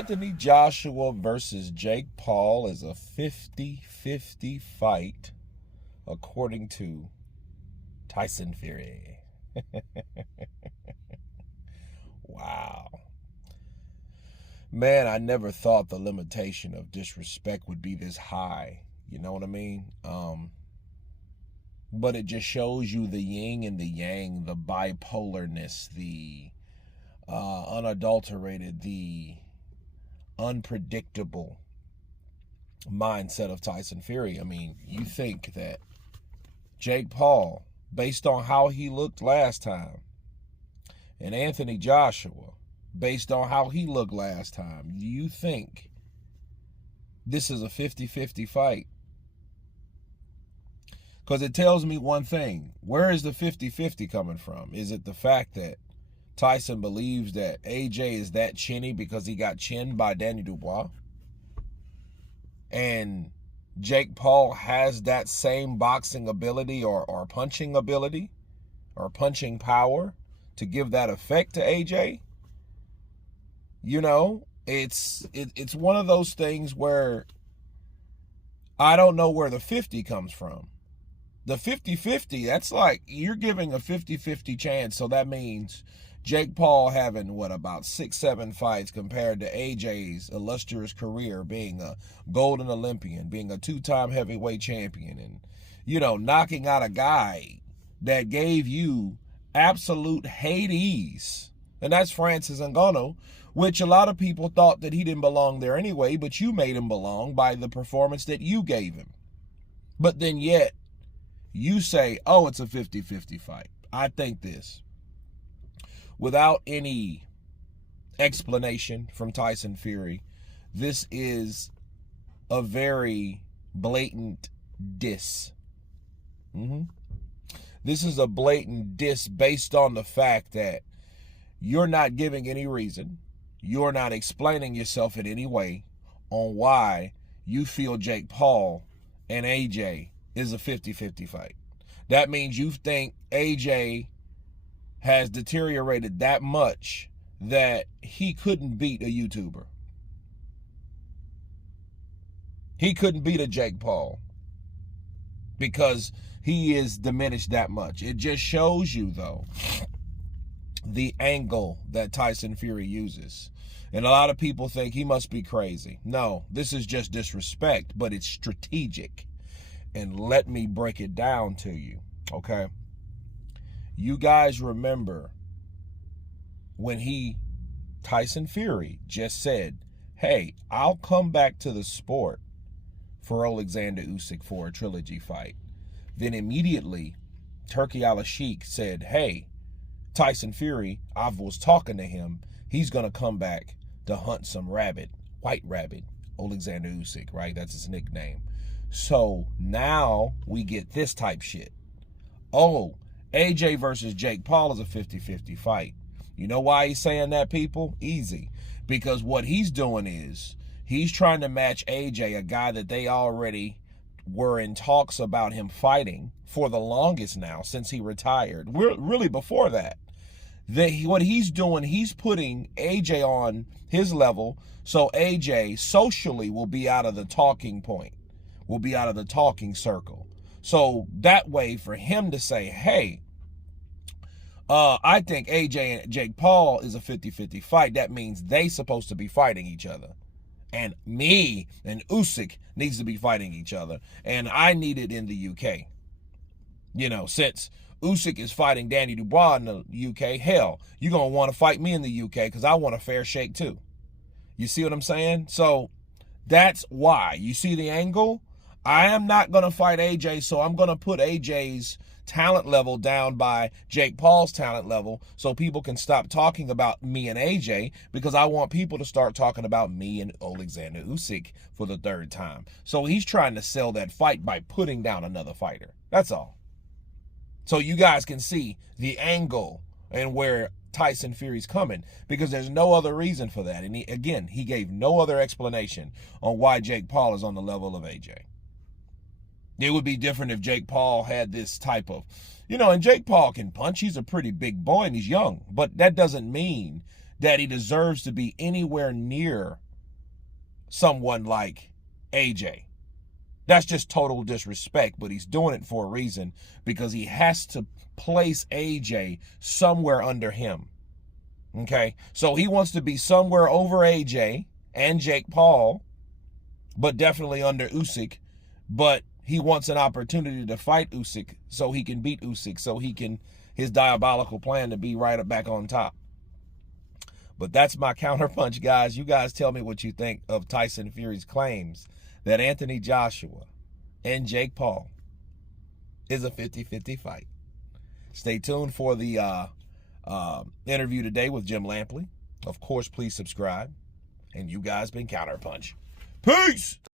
Anthony Joshua versus Jake Paul is a 50-50 fight, according to Tyson Fury. Wow. Man, I never thought the limitation of disrespect would be this high. You know what I mean? But it just shows you the yin and the yang, the bipolarness, the unadulterated, the unpredictable mindset of Tyson Fury. I mean, you think that Jake Paul, based on how he looked last time, and Anthony Joshua, based on how he looked last time, you think this is a 50-50 fight? Because it tells me one thing. Where is the 50-50 coming from? Is it the fact that Tyson believes that AJ is that chinny because he got chinned by Danny Dubois? And Jake Paul has that same boxing ability or punching ability or punching power to give that effect to AJ? You know, it's one of those things where I don't know where the 50 comes from. The 50-50, that's like you're giving a 50-50 chance. So that means Jake Paul having, about 6-7 fights compared to AJ's illustrious career, being a golden Olympian, being a 2-time heavyweight champion, and, knocking out a guy that gave you absolute Hades. And that's Francis Ngannou, which a lot of people thought that he didn't belong there anyway, but you made him belong by the performance that you gave him. But then yet, you say, oh, it's a 50-50 fight. I think this. Without any explanation from Tyson Fury, this is a very blatant diss. This is a blatant diss based on the fact that you're not giving any reason. You're not explaining yourself in any way on why you feel Jake Paul and AJ is a 50-50 fight. That means you think AJ has deteriorated that much that he couldn't beat a YouTuber. He couldn't beat a Jake Paul because he is diminished that much. It just shows you, though, the angle that Tyson Fury uses. And a lot of people think he must be crazy. No, this is just disrespect, but it's strategic. And let me break it down to you, okay? You guys remember when Tyson Fury, just said, hey, I'll come back to the sport for Alexander Usyk for a trilogy fight. Then immediately, Turki Al-Sheikh said, hey, Tyson Fury, I was talking to him. He's going to come back to hunt some rabbit, white rabbit, Alexander Usyk, right? That's his nickname. So now we get this type shit. Oh, AJ versus Jake Paul is a 50-50 fight. You know why he's saying that, people? Easy. Because what he's doing is he's trying to match AJ, a guy that they already were in talks about him fighting for the longest now since he retired. Really before that. What he's doing, he's putting AJ on his level so AJ socially will be out of the talking point. Will be out of the talking circle. So that way for him to say, hey, I think AJ and Jake Paul is a 50-50 fight, that means they supposed to be fighting each other. And me and Usyk needs to be fighting each other. And I need it in the UK. Since Usyk is fighting Danny Dubois in the UK, hell, you're going to want to fight me in the UK because I want a fair shake too. You see what I'm saying? So that's why. You see the angle? I am not going to fight AJ, so I'm going to put AJ's talent level down by Jake Paul's talent level so people can stop talking about me and AJ, because I want people to start talking about me and Alexander Usyk for the third time. So he's trying to sell that fight by putting down another fighter. That's all. So you guys can see the angle and where Tyson Fury's coming, because there's no other reason for that. And he gave no other explanation on why Jake Paul is on the level of AJ. It would be different if Jake Paul had this type of, and Jake Paul can punch. He's a pretty big boy and he's young, but that doesn't mean that he deserves to be anywhere near someone like AJ. That's just total disrespect, but he's doing it for a reason, because he has to place AJ somewhere under him. Okay? So he wants to be somewhere over AJ and Jake Paul, but definitely under Usyk. But he wants an opportunity to fight Usyk so he can beat Usyk, so he can, his diabolical plan to be right up back on top. But that's my counterpunch, guys. You guys tell me what you think of Tyson Fury's claims that Anthony Joshua and Jake Paul is a 50-50 fight. Stay tuned for the interview today with Jim Lampley. Of course, please subscribe. And you guys been Counterpunch. Peace!